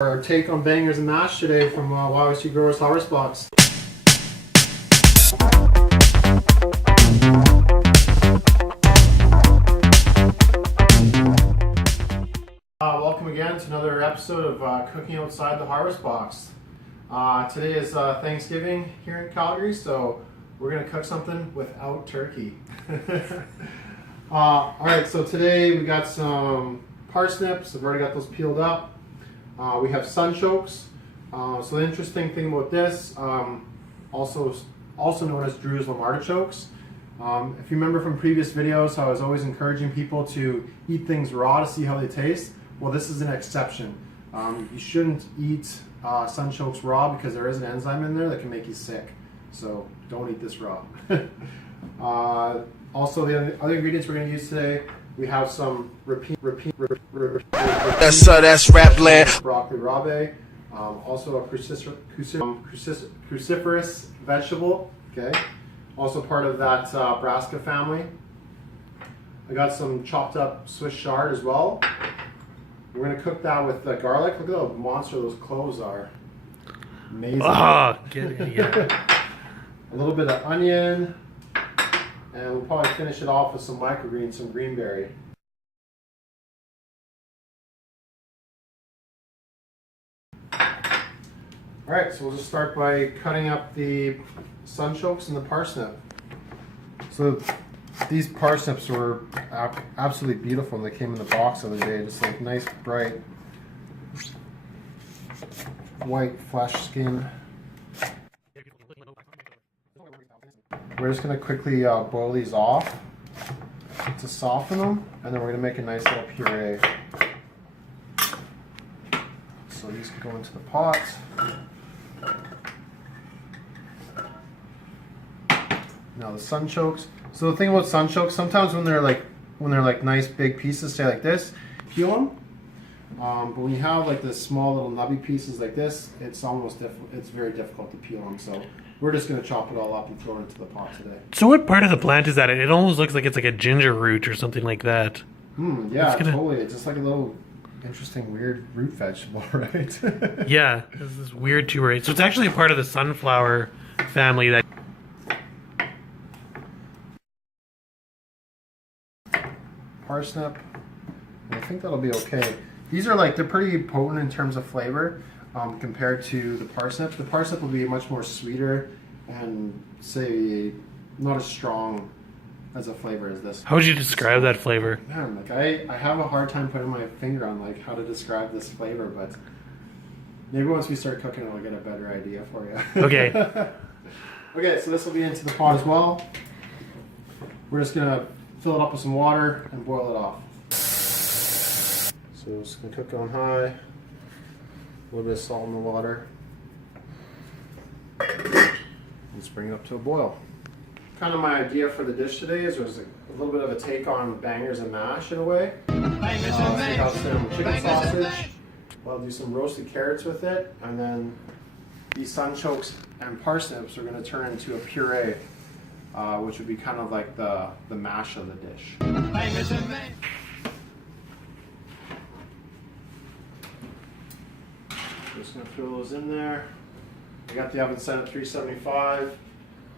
Our take on bangers and mash today from YYC Growers Harvest Box. Welcome again to another episode of Cooking Outside the Harvest Box. Today is Thanksgiving here in Calgary, so we're going to cook something without turkey. Alright, so today we got some parsnips. I've already got those peeled up. We have sunchokes. So the interesting thing about this, also known as Jerusalem artichokes. If you remember from previous videos, I was always encouraging people to eat things raw to see how they taste. Well, this is an exception. You shouldn't eat sunchokes raw because there is an enzyme in there that can make you sick. So don't eat this raw. Also, the other ingredients we're going to use today, we have some That's rap land. Broccoli rabe, also a cruciferous vegetable. Okay, also part of that brassica family. I got some chopped up Swiss chard as well. We're gonna cook that with garlic. Look at how monster those cloves are. Amazing. Oh, get it, yeah. A little bit of onion, and we'll probably finish it off with some microgreens, some greenberry. Alright, so we'll just start by cutting up the sunchokes and the parsnip. So these parsnips were absolutely beautiful when they came in the box the other day. Just like nice, bright, white flesh skin. We're just going to quickly boil these off to soften them, and then we're going to make a nice little puree. So these can go into the pot. Now the sunchokes. So the thing about sunchokes, sometimes when they're like nice big pieces, say like this, peel them. But when you have like the small little nubby pieces like this, it's very difficult to peel them. So we're just going to chop it all up and throw it into the pot today. So what part of the plant is that? It almost looks like it's like a ginger root or something like that. Yeah, totally. It's just like a little interesting, weird root vegetable, right? Yeah, this is weird tuberate. So it's actually a part of the sunflower family that. Parsnip. I think that'll be okay. These are they're pretty potent in terms of flavor compared to the parsnip. The parsnip will be much more sweeter and say not as strong as a flavor as this. How would you describe that flavor? Man, I have a hard time putting my finger on how to describe this flavor, but maybe once we start cooking I'll get a better idea for you. Okay. Okay, so this will be into the pot as well. We're just gonna fill it up with some water and boil it off. So it's going to cook on high. A little bit of salt in the water. Let's bring it up to a boil. Kind of my idea for the dish today is there's a little bit of a take on bangers and mash in a way. So we have some chicken sausage. I'll do some roasted carrots with it, and then these sunchokes and parsnips are going to turn into a puree. Which would be kind of like the mash of the dish. Just going to throw those in there. I got the oven set at 375.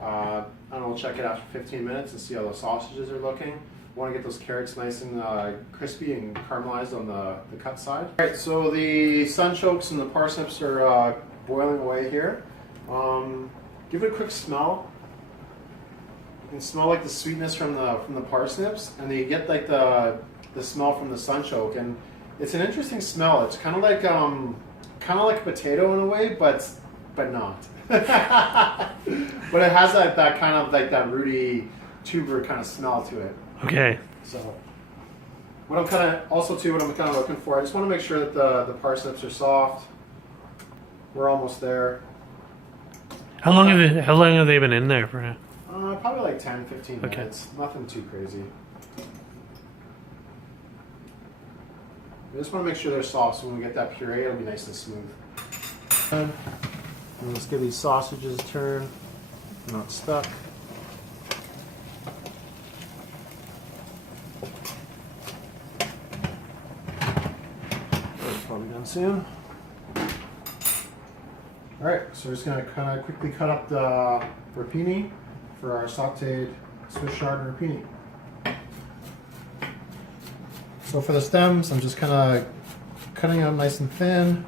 I don't know, we'll check it after 15 minutes and see how the sausages are looking. I want to get those carrots nice and crispy and caramelized on the cut side. Alright, so the sunchokes and the parsnips are boiling away here. Give it a quick smell. You can smell the sweetness from the parsnips, and then you get the smell from the sunchoke, and it's an interesting smell. It's kind of like a potato in a way, but not. But it has that kind of that rooty tuber kind of smell to it. Okay. So what I'm kind of looking for, I just want to make sure that the parsnips are soft. We're almost there. How long have they been in there for now? Probably 10-15 minutes. Nothing too crazy. I just want to make sure they're soft, so when we get that puree, it'll be nice and smooth. And let's give these sausages a turn. They're not stuck. That's probably done soon. All right, so we're just gonna kind of quickly cut up the rapini for our sautéed Swiss chard and rapini. So for the stems, I'm just kind of cutting them nice and thin,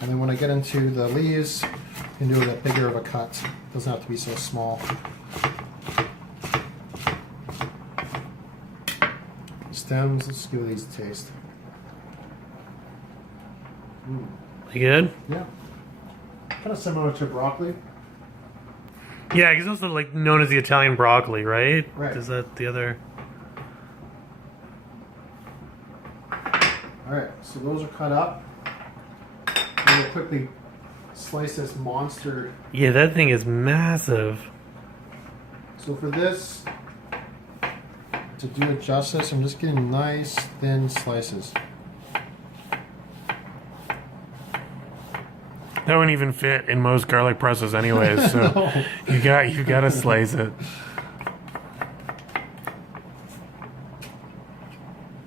and then when I get into the leaves, I can do a bit bigger of a cut. Doesn't have to be so small. Stems, let's give these a taste. You good? Yeah. Kind of similar to broccoli. Yeah, it's also like known as the Italian broccoli, right? Right. Is that the other? Alright, so those are cut up. I'm going to quickly slice this monster. Yeah, that thing is massive. So for this, to do it justice, I'm just getting nice thin slices. That wouldn't even fit in most garlic presses, anyways. So No. you got to slice it.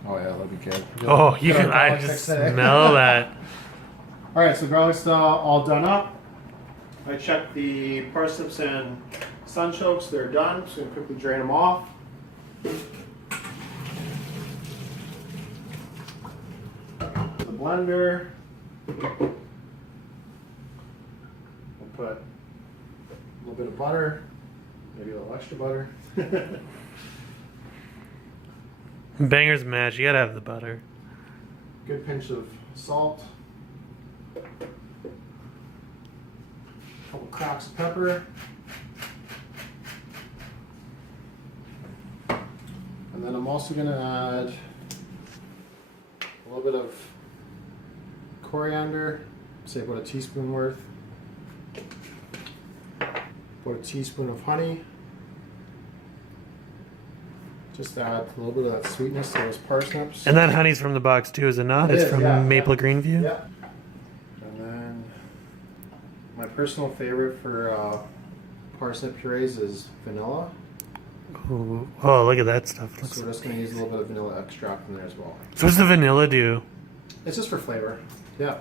Oh yeah, that'll be good. Oh, you Got can! our I garlic just today. smell that. Alright, so garlic's all done up. I checked the parsnips and sunchokes, they're done. Just going to quickly drain them off. The blender. We'll put a little bit of butter, maybe a little extra butter. Banger's mash. You gotta have the butter. Good pinch of salt. Couple cracks of pepper. And then I'm also going to add a little bit of coriander, say about a teaspoon worth. About a teaspoon of honey. Just add a little bit of that sweetness to those parsnips. And that honey's from the box too, is it not? It It's is, from yeah, Maple yeah. Greenview? Yeah. And then my personal favorite for parsnip purees is vanilla. Ooh. Oh, look at that stuff. So we're just going to use a little bit of vanilla extract in there as well. So what's the vanilla do? It's just for flavor. Yeah.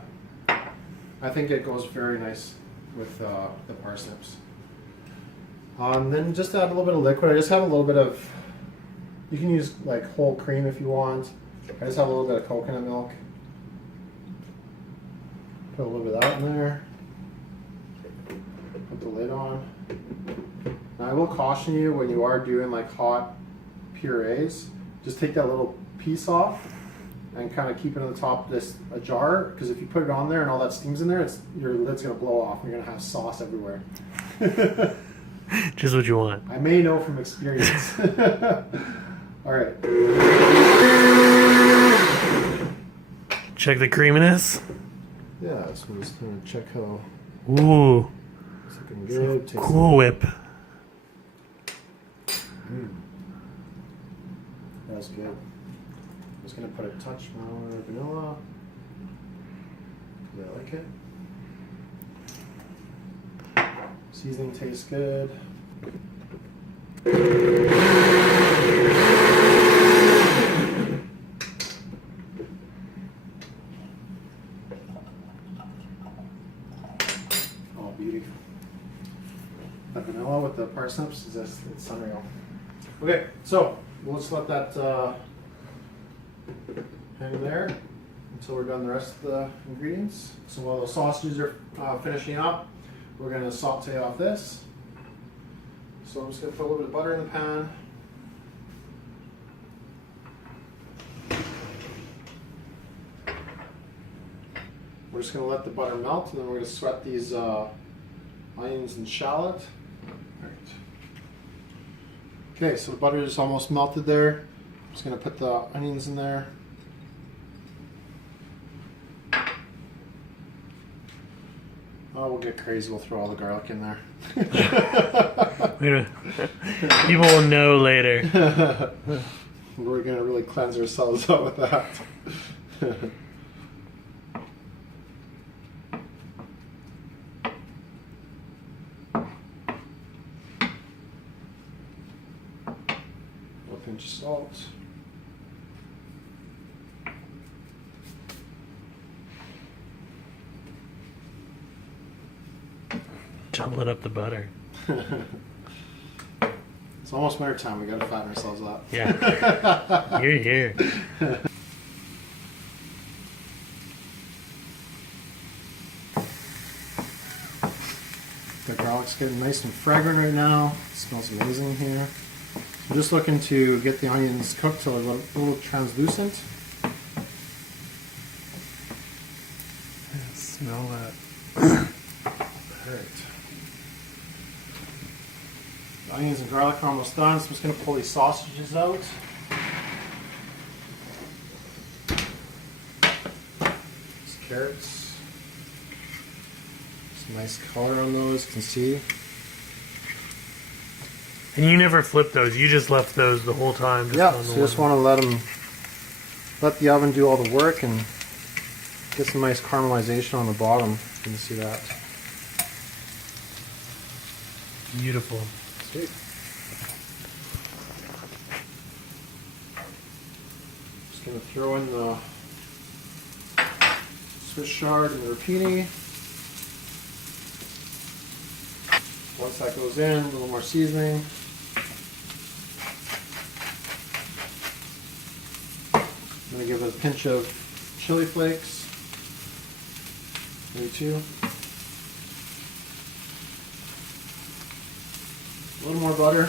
I think it goes very nice with the parsnips. Then just add a little bit of liquid. I just have a little bit of, you can use like whole cream if you want. I just have a little bit of coconut milk. Put a little bit of that in there. Put the lid on. Now I will caution you when you are doing like hot purees, just take that little piece off and kind of keep it on the top of this a jar, because if you put it on there and all that steam's in there, your lid's going to blow off and you're going to have sauce everywhere. Just what you want. I may know from experience. All right. Check the creaminess. Yeah, so I'm just going to check how Ooh. it's looking good. Tastes Cool Whip. That's good. I'm just going to put a touch more vanilla, because I like it. Seasoning tastes good. Oh, beauty. That vanilla with the parsnips is just, it's unreal. Okay, so we'll just let that hang there until we're done the rest of the ingredients. So while those sausages are finishing up, we're going to saute off this. So I'm just going to put a little bit of butter in the pan. We're just going to let the butter melt, and then we're going to sweat these onions and shallot. Right. Okay, so the butter is almost melted there. I'm just going to put the onions in there. Oh, we'll get crazy. We'll throw all the garlic in there. People will know later. We're going to really cleanse ourselves out with that. A pinch of salt. Jumbling up the butter. It's almost winter time. We gotta fatten ourselves up. Yeah. Here. The garlic's getting nice and fragrant right now. It smells amazing here. I'm just looking to get the onions cooked till they're a little translucent. Yeah, smell that. Alright. The onions and garlic are almost done, so I'm just going to pull these sausages out. These carrots. Some nice color on those, you can see. And you never flipped those. You just left those the whole time. Yeah, so you just want to let the oven do all the work and get some nice caramelization on the bottom. You can see that. Beautiful. Sweet. Just going to throw in the Swiss chard and the rapinni. Once that goes in, a little more seasoning. I'm going to give it a pinch of chili flakes. Maybe 2. A little more butter.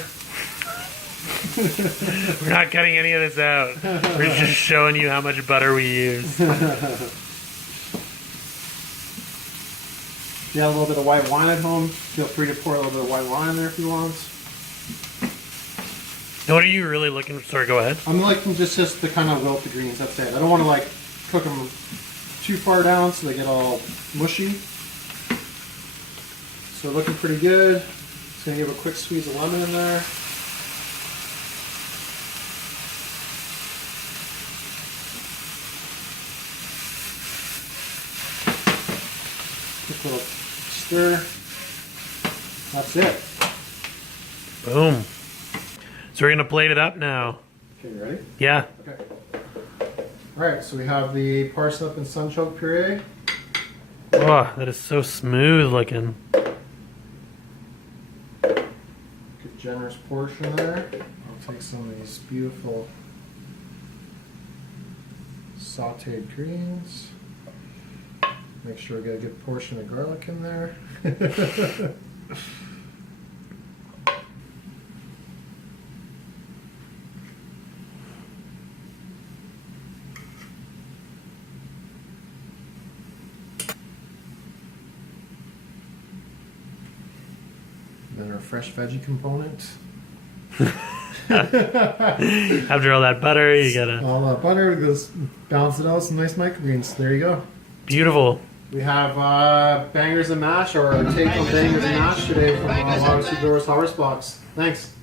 We're not cutting any of this out. We're just showing you how much butter we use. If you have a little bit of white wine at home, feel free to pour a little bit of white wine in there if you want. And what are you really looking for? Sorry, go ahead. I'm liking just to kind of wilt the greens, that's it. I don't want to like cook them too far down so they get all mushy. So looking pretty good. Just going to give a quick squeeze of lemon in there. Quick little stir. That's it. Boom. So we're going to plate it up now. Okay, you ready? Yeah. Okay. Alright, so we have the parsnip and sunchoke puree. Oh, that is so smooth looking. Good generous portion there. I'll take some of these beautiful sauteed greens. Make sure we get a good portion of garlic in there. Then our fresh veggie component. After all that butter, you gotta... All that butter goes, balance it out, some nice microgreens. There you go. Beautiful. We have bangers and mash, or a take on bangers and mash today from YYC Growers Harvest Box. Thanks.